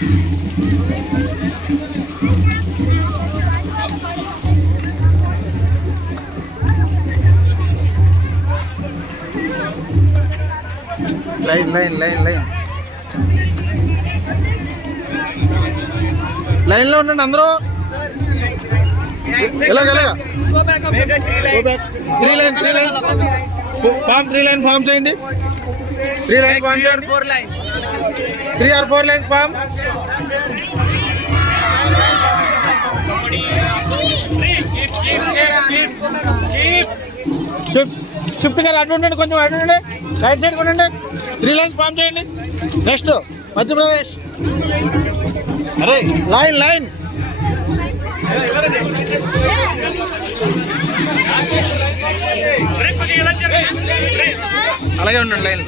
Line line line line లైన్లో ఉండండి అందరూ. ఎలాగ త్రీ లైన్ ఫామ్ చేయండి. 3 లైన్ ఫామ్ చేయండి. 3 or 4 లైన్స్ ఫామ్. షిఫ్ట్ గారు అటు ఉండండి, కొంచెం అటు ఉండండి, రైట్ సైడ్ ఉండండి. 3 లైన్స్ ఫామ్ చేయండి. నెక్స్ట్ మధ్యప్రదేశ్ లైన్ లైన్ అలాగే ఉండండి లైన్.